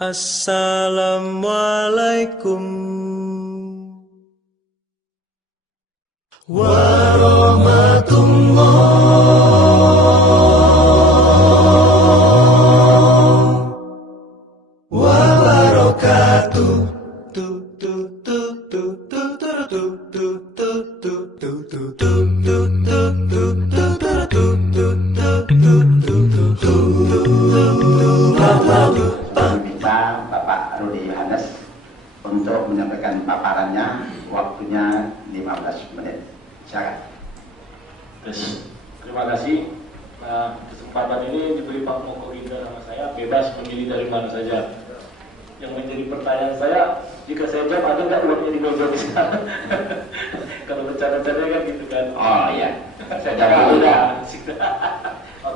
Assalamualaikum warahmatullahi wabarakatuh. Kita Bapak Rudi Yohanes untuk menyampaikan paparannya, waktunya 15 menit. Silakan. Terima kasih. Nah, kesempatan ini diberi Pak Moko Ginda sama saya, bebas memilih dari mana saja. Yang menjadi pertanyaan saya, jika saya jawab ada nggak uangnya di meja di sana? Kalau bercanda-canda kan gitu kan. Oh iya, saya jawab dulu.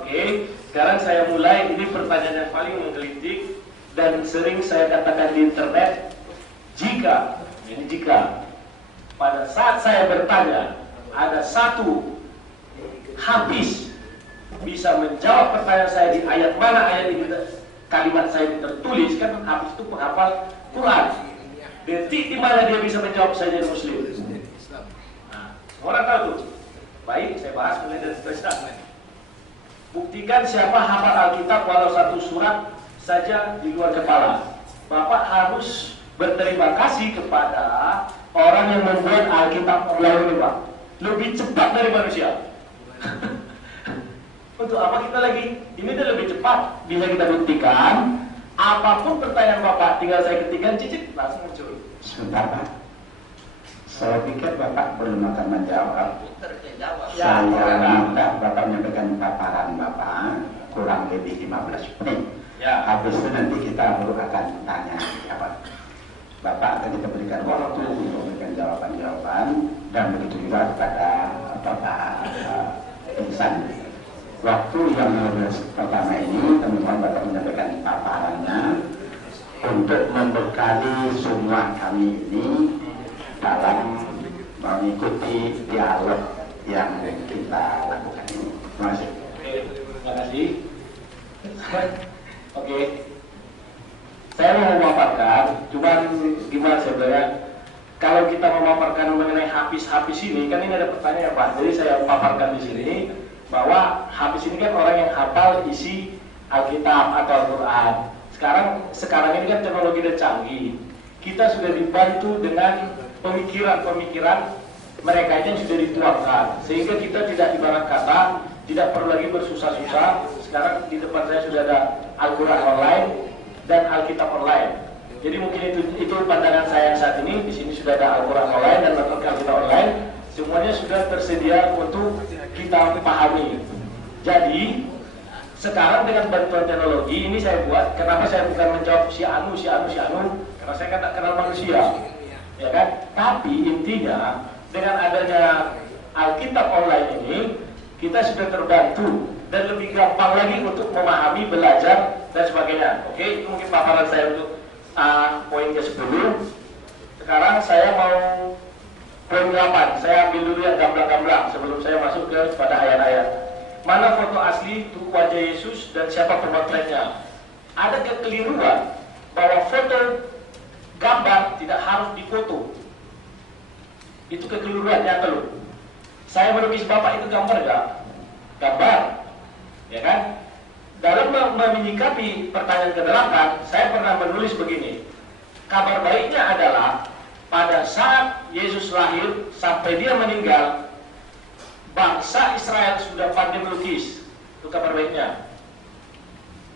Oke, sekarang saya mulai. Ini pertanyaan yang paling menggelitik dan sering saya katakan di internet. Jika pada saat saya bertanya ada satu habis bisa menjawab pertanyaan saya di ayat mana ayat ini kalimat saya ini tertulis, kan habis itu penghafal Quran. Detik di mana dia bisa menjawab saya jadi muslim. Nah, orang tahu tuh. Baik, saya bahas mulai dari spesial. Buktikan siapa hafal Alkitab walau satu surat saja di luar kepala. Bapak harus berterima kasih kepada orang yang membuat Alkitab online ini, Pak. Lebih cepat dari manusia. Untuk apa kita lagi? Ini udah lebih cepat. Bisa kita buktikan. Apapun pertanyaan Bapak, tinggal saya ketikkan cicit langsung muncul. Sebentar Pak. Saya pikir Bapak belum akan menjawab. Ya, Saya minta Bapak menyampaikan paparan Bapak kurang lebih 15 menit. Ya. Habis itu nanti kita baru akan tanya apa. Bapak akan kita berikan waktu untuk memberikan jawaban-jawaban dan begitu juga kepada Bapak Insan. Waktu yang pertama ini teman-teman Bapak menyampaikan paparannya untuk membekali semua kami ini dalam mengikuti dialog yang kita lakukan ini. Terima kasih. Terima kasih. Oke. Saya mau memaparkan, cuman gimana sebenarnya kalau kita memaparkan mengenai habis-habis ini, kan ini ada pertanyaan Pak. Jadi saya paparkan di sini bahwa habis ini kan orang yang hafal isi Alkitab atau Al-Quran. Sekarang ini kan teknologi udah canggih. Kita sudah dibantu dengan pemikiran-pemikiran mereka yang sudah dituangkan, sehingga kita tidak ibarat kata tidak perlu lagi bersusah-susah. Sekarang di depan saya sudah ada Al-Quran online dan Alkitab online. Jadi mungkin itu pandangan saya saat ini. Di sini sudah ada Al-Quran online dan Alkitab online. Semuanya sudah tersedia untuk kita pahami. Jadi sekarang dengan bantuan teknologi ini saya buat. Kenapa saya bukan menjawab si anu, karena saya kan tak kenal manusia, ya kan? Tapi intinya dengan adanya Alkitab online ini kita sudah terbantu dan lebih gampang lagi untuk memahami, belajar dan sebagainya. Oke, itu mungkin paparan saya untuk poin ke-10. Sekarang saya mau poin 8. Saya ambil dulu yang gamblang-gamblang sebelum saya masuk pada ayat-ayat. Mana foto asli tuh wajah Yesus dan siapa pemotretnya? Ada kekeliruan bahwa foto gambar tidak harus difoto. Itu kekeliruan nyata loh. Saya melukis Bapak itu gambar enggak? Gambar, ya kan? Dalam menyikapi pertanyaan ke-8, saya pernah menulis begini. Kabar baiknya adalah pada saat Yesus lahir sampai dia meninggal, bangsa Israel sudah pandai melukis. Itu kabar baiknya.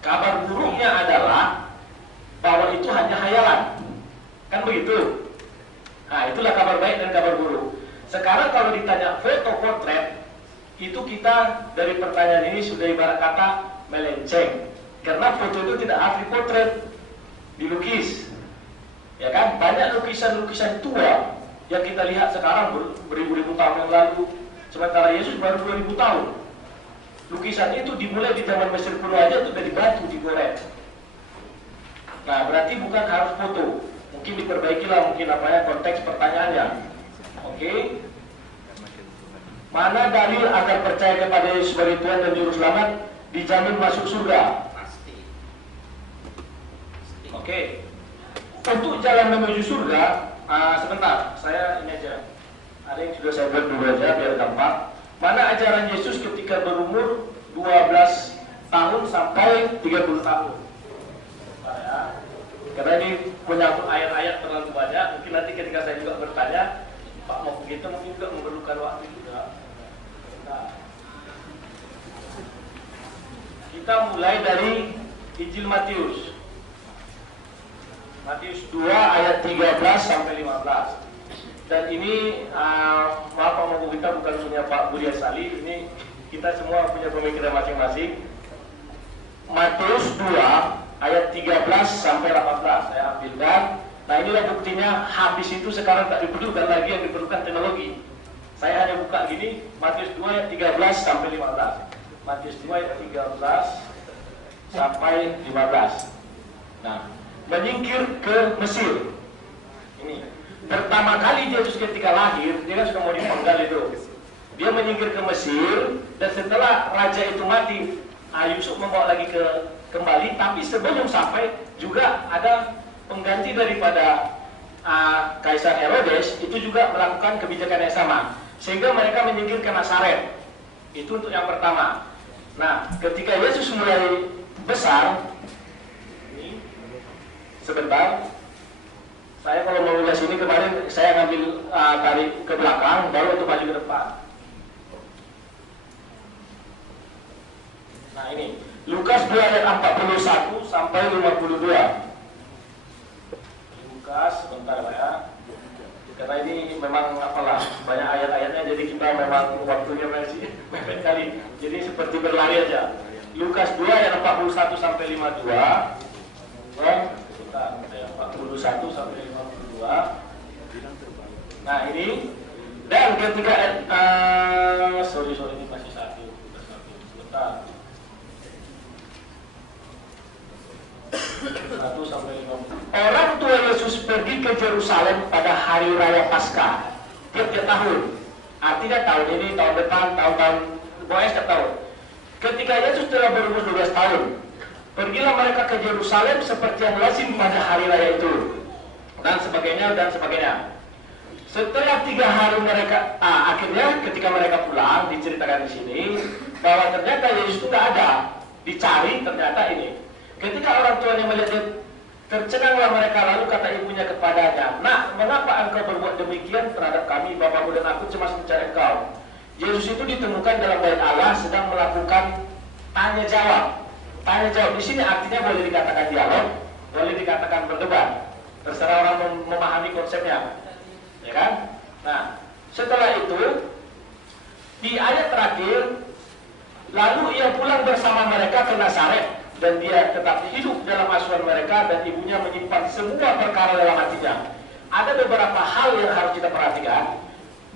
Kabar buruknya adalah bahwa itu hanya hayalan. Kan begitu? Nah, itulah kabar baik dan kabar buruk. Sekarang kalau ditanya foto portret, itu kita dari pertanyaan ini sudah ibarat kata melenceng. Karena foto itu tidak asli portret, dilukis. Ya kan? Banyak lukisan-lukisan tua yang kita lihat sekarang beribu-ribu tahun yang lalu. Sementara Yesus baru 2000 tahun. Lukisan itu dimulai di zaman Mesir kuno aja itu dari batu digoreng. Nah, berarti bukan harus foto. Mungkin diperbaikilah mungkin konteks pertanyaannya. Oke. Mana dalil agar percaya kepada Yesus sebagai Tuhan dan Juru Selamat dijamin masuk surga? Oke. Untuk jalan menuju surga, sebentar, saya ini aja. Ada yang sudah saya buat dulu aja biar gampang. Mana ajaran Yesus ketika berumur 12 tahun sampai 30 tahun? Nah, ya. Karena ini menyangkut ayat-ayat terlalu banyak, mungkin nanti ketika saya juga bertanya, Pak mau begitu mungkin juga memerlukan waktu juga. Nah, kita mulai dari Injil Matius. Matius 2 ayat 13 sampai 15. Dan ini maaf Pak Mogu, kita bukan punya Pak Budi Asali, ini kita semua punya pemikiran masing-masing. Matius 2 ayat 13 sampai 18 saya ambilkan. Nah inilah buktinya habis itu sekarang tak diperlukan lagi, yang diperlukan teknologi. Saya hanya buka gini, Matius 2 ayat 13 sampai 15. Matius 2 ayat 13 sampai 15. Nah, menyingkir ke Mesir. Ini pertama kali Yesus ketika lahir, dia kan sudah mau dipenggal itu. Dia menyingkir ke Mesir, dan setelah raja itu mati, Yusuf membawa lagi kembali. Tapi sebelum sampai juga ada pengganti daripada Kaisar Herodes, itu juga melakukan kebijakan yang sama, sehingga mereka menyingkir ke Nazaret. Itu untuk yang pertama. Nah, ketika Yesus mulai besar, ini sebentar. Saya kalau mau ulas ini kemarin saya ngambil tarik ke belakang, baru untuk maju ke depan. Nah ini Lukas 2 ayat 41 sampai 52. Lukas, sebentar Pak ya. Karena ini memang apalah banyak ayat-ayatnya, jadi kita memang waktunya masih mepet kali. Jadi seperti berlari aja. Lukas 2 ayat 41 sampai 52. Sebentar, 41 sampai 52. Nah ini, dan ketika sorry ini masih satu sebentar. 1 sampai 50. Orang tua Yesus pergi ke Yerusalem pada hari raya Paskah tiap tahun. Artinya tahun ini, tahun depan, tahun-tahun pokoknya setiap tahun. Ketika Yesus telah berumur 12 tahun, pergilah mereka ke Yerusalem seperti yang lazim pada hari raya itu, dan sebagainya dan sebagainya. Setelah 3 hari mereka, akhirnya ketika mereka pulang, diceritakan di sini bahwa ternyata Yesus itu nggak ada, dicari ternyata ini. Ketika orang tuanya melihat dia, tercenanglah mereka, lalu kata ibunya kepadanya, "Nak, mengapa engkau berbuat demikian terhadap kami? Bapakmu dan aku cemas mencari engkau." Yesus itu ditemukan dalam bait Allah sedang melakukan tanya jawab. Tanya jawab di sini artinya boleh dikatakan dialog, boleh dikatakan berdebat. Terserah orang memahami konsepnya, ya kan? Nah, setelah itu di ayat terakhir, lalu ia pulang bersama mereka ke Nazaret, dan dia tetap hidup dalam asuhan mereka, dan ibunya menyimpan semua perkara dalam hatinya. Ada beberapa hal yang harus kita perhatikan,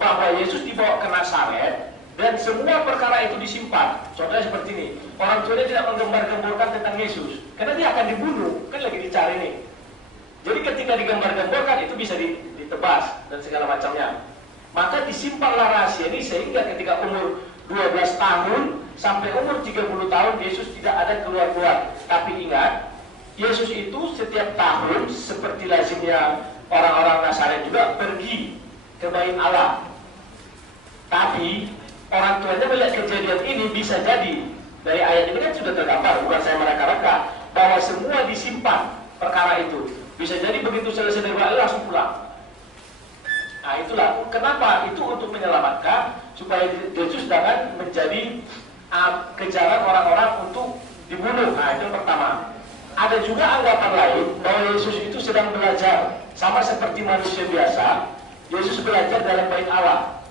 bahwa Yesus dibawa ke Nazaret dan semua perkara itu disimpan. Contohnya seperti ini, orang tuanya tidak menggembar-gemborkan tentang Yesus karena dia akan dibunuh, kan lagi dicari nih. Jadi ketika digembar-gemborkan itu bisa ditebas dan segala macamnya. Maka disimpanlah rahasia ini sehingga ketika umur 12 tahun sampai umur 30 tahun Yesus tidak ada keluar-keluar. Tapi ingat, Yesus itu setiap tahun seperti lazimnya orang-orang Nazaret juga pergi ke bait Allah. Tapi orang tuanya melihat kejadian ini, bisa jadi dari ayat ini kan sudah tergambar, bukan saya mereka-reka, bahwa semua disimpan perkara itu. Bisa jadi begitu selesai dari bait Allah langsung pulang. Nah itulah kenapa, itu untuk menyelamatkan supaya Yesus jangan menjadi kejaran orang-orang untuk dibunuh. Nah itu yang pertama. Ada juga anggapan lain bahwa Yesus itu sedang belajar sama seperti manusia biasa. Yesus belajar dalam bait Allah.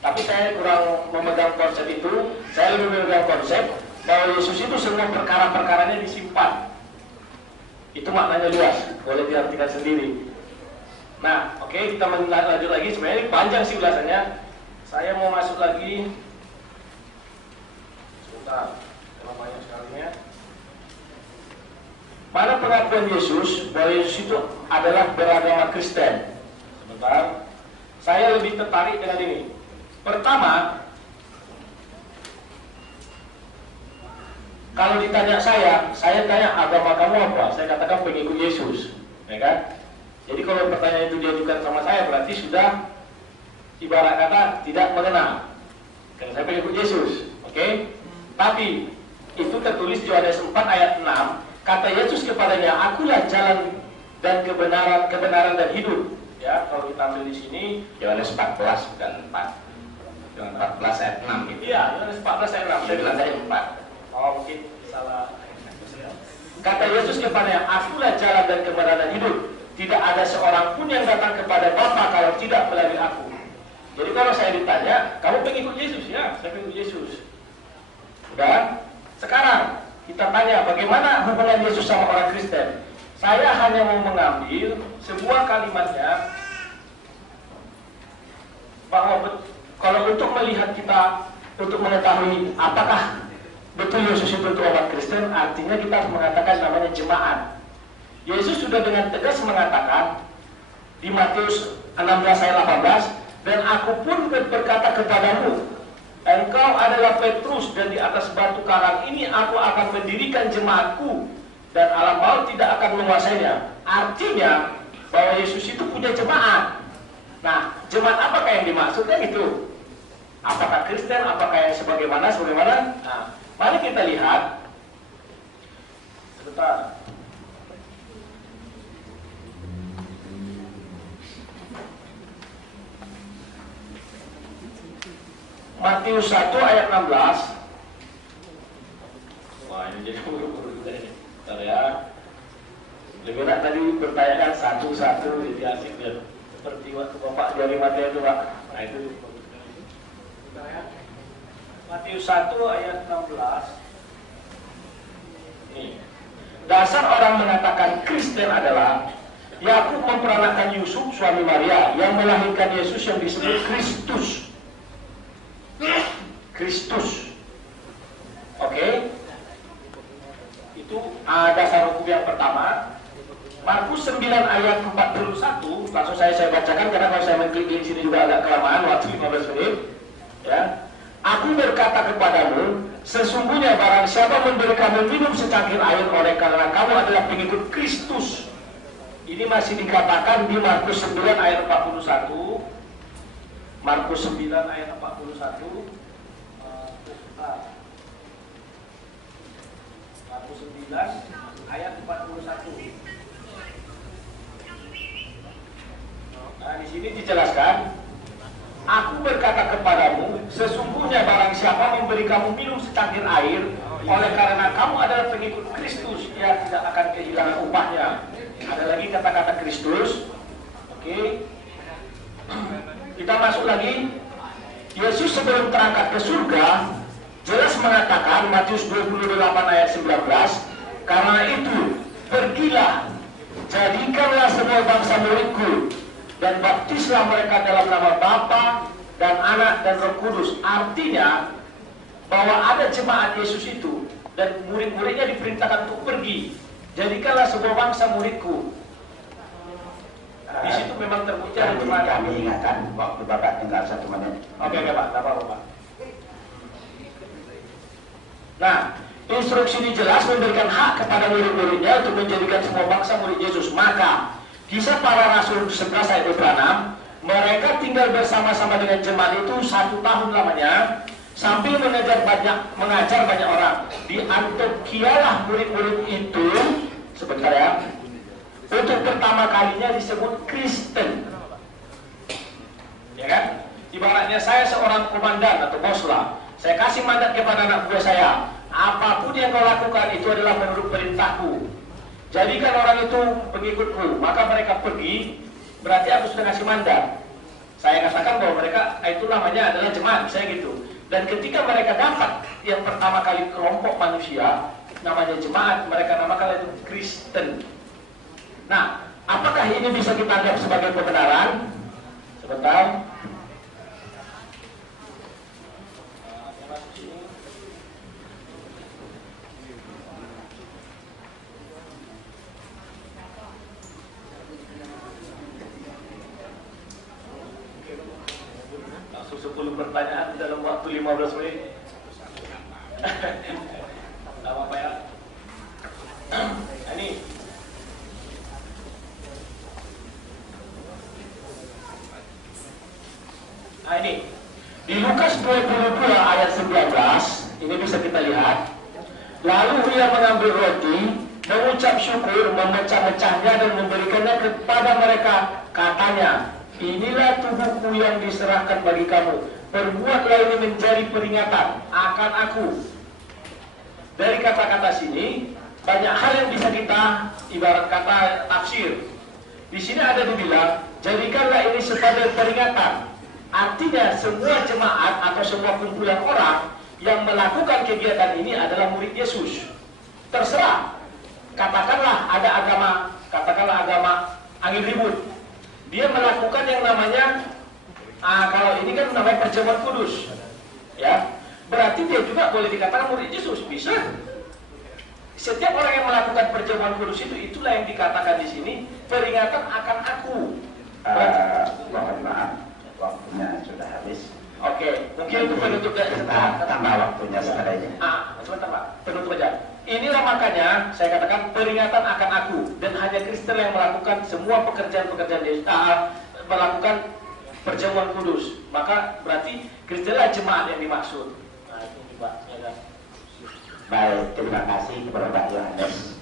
Tapi saya kurang memegang konsep itu. Saya lebih memegang konsep bahwa Yesus itu semua perkara-perkaranya disimpan. Itu maknanya luas, boleh diartikan sendiri. Nah, oke, kita lanjut lagi. Sebenarnya ini panjang sih ulasannya. Saya mau masuk lagi. Sebentar, terlalu banyak sekalinya. Mana pengakuan Yesus bahwa Yesus itu adalah beragama Kristen? Sebentar, saya lebih tertarik dengan ini. Pertama, kalau ditanya saya tanya agama kamu apa? Saya katakan pengikut Yesus. ya kan? Jadi kalau pertanyaan itu diajukan sama saya berarti sudah ibarat kata tidak mengenal. Karena saya pengikut Yesus, oke? Tapi itu tertulis Yohanes 4 ayat 6, kata Yesus kepadanya, akulah jalan dan kebenaran dan hidup. Ya, kalau kita ambil di sini Yohanes 14 bukan 4. Yohanes 14 ayat 6 gitu. iya, Yohanes 14 ayat 6. Saya bilang tadi 4. Oh, mungkin salah. Kata Yesus kepadanya, akulah jalan dan kebenaran dan hidup. Tidak ada seorang pun yang datang kepada Bapa kalau tidak melalui aku. Jadi kalau saya ditanya, kamu pengikut Yesus? Ya, saya pengikut Yesus. Dan sekarang kita tanya bagaimana hubungan Yesus sama orang Kristen. Saya hanya mau mengambil sebuah kalimatnya bahwa kalau untuk melihat kita, untuk mengetahui apakah betul Yesus itu untuk umat Kristen, artinya kita harus mengatakan namanya jemaat. Yesus sudah dengan tegas mengatakan di Matius 16 ayat 18, dan aku pun berkata kepadamu, engkau adalah Petrus, dan di atas batu karang ini aku akan mendirikan jemaatku, dan alam maut tidak akan menguasainya. Artinya bahwa Yesus itu punya jemaat. Nah, jemaat apakah yang dimaksudnya gitu? Apakah Kristen, apakah yang sebagaimana? Nah, mari kita lihat. Sebentar. Matius 1 ayat 16. Wah, ini jadi buru-buru kita ini. Bentar ya. Lebih enak tadi bertanyakan satu-satu, jadi asik dan seperti waktu Bapak dari Matius itu, Pak. Nah, itu Matius 1 ayat 16. Ini. Dasar orang mengatakan Kristen adalah Yakub memperanakkan Yusuf suami Maria yang melahirkan Yesus yang disebut Kristus. Oke. Itu dasar hukum yang pertama. Markus 9 ayat 41, langsung saya bacakan karena kalau saya mengklik di sini juga agak kelamaan waktu 15 menit. Ya. Aku berkata kepadamu, sesungguhnya barang siapa memberi kamu minum secangkir air oleh karena kamu adalah pengikut Kristus. Ini masih dikatakan di Markus 9 ayat 41. Markus 9 ayat 41. Markus 9 ayat 41. Nah, di sini dijelaskan, aku berkata kepadamu, sesungguhnya barang siapa memberi kamu minum secangkir air, oleh karena kamu adalah pengikut Kristus, ia tidak akan kehilangan upahnya. Ada lagi kata-kata Kristus. Oke. Kita masuk lagi. Yesus sebelum terangkat ke surga jelas mengatakan Matius 28 ayat 19, karena itu pergilah, jadikanlah semua bangsa muridku, dan baptislah mereka dalam nama Bapa dan Anak dan Roh Kudus. Artinya bahwa ada jemaat Yesus itu dan murid-muridnya diperintahkan untuk pergi. Jadikanlah semua bangsa muridku. Di situ memang terbukti ada jemaat. Kami ingatkan waktu Bapak tinggal 1 menit. Oke Pak, tak apa Pak. Nah, instruksi ini jelas memberikan hak kepada murid-muridnya untuk menjadikan semua bangsa murid Yesus. Maka Kisah Para Rasul 11 ayat 26, mereka tinggal bersama-sama dengan jemaat itu 1 tahun lamanya sambil mengajar banyak orang. Di Antiokhia lah murid-murid itu, sebentar ya, untuk pertama kalinya disebut Kristen. Ya kan? Ibaratnya saya seorang komandan atau bos lah. Saya kasih mandat kepada anak buah saya, apapun yang kau lakukan itu adalah menurut perintahku. Jadikan orang itu pengikutku. Maka mereka pergi, berarti aku sudah kasih mandat. Saya katakan bahwa mereka itu namanya adalah jemaat, saya gitu. Dan ketika mereka dapat yang pertama kali kelompok manusia, namanya jemaat, mereka namakan itu Kristen. Nah, apakah ini bisa kita anggap sebagai kebenaran? Sebentar. Langsung 10 pertanyaan dalam waktu 15 menit. Gak apa-apa ya. Ini ini. Di Lukas 22 ayat 19, ini bisa kita lihat. Lalu ia mengambil roti, mengucap syukur, memecah-mecahnya dan memberikannya kepada mereka. Katanya, inilah tubuhku yang diserahkan bagi kamu. Perbuatlah ini menjadi peringatan akan aku. Dari kata-kata sini, banyak hal yang bisa kita ibarat kata tafsir. Di sini ada dibilang, jadikanlah ini sebagai peringatan. Artinya semua jemaat atau semua kumpulan orang yang melakukan kegiatan ini adalah murid Yesus. Terserah, katakanlah ada katakanlah agama angin ribut. Dia melakukan yang namanya, kalau ini kan namanya perjamuan kudus, ya. Berarti dia juga boleh dikatakan murid Yesus, bisa. Setiap orang yang melakukan perjamuan kudus itulah yang dikatakan di sini peringatan akan aku. Mohon maaf, waktunya sudah habis. Oke, mungkin itu penutup dari tambah waktunya sekalinya. Sebentar Pak, penutup aja. Inilah makanya saya katakan peringatan akan aku, dan hanya Kristen yang melakukan semua pekerjaan-pekerjaan melakukan perjamuan kudus. Maka berarti Kristenlah jemaat yang dimaksud. Nah, itu Pak. Ya, baik, terima kasih kepada Pak Yohanes.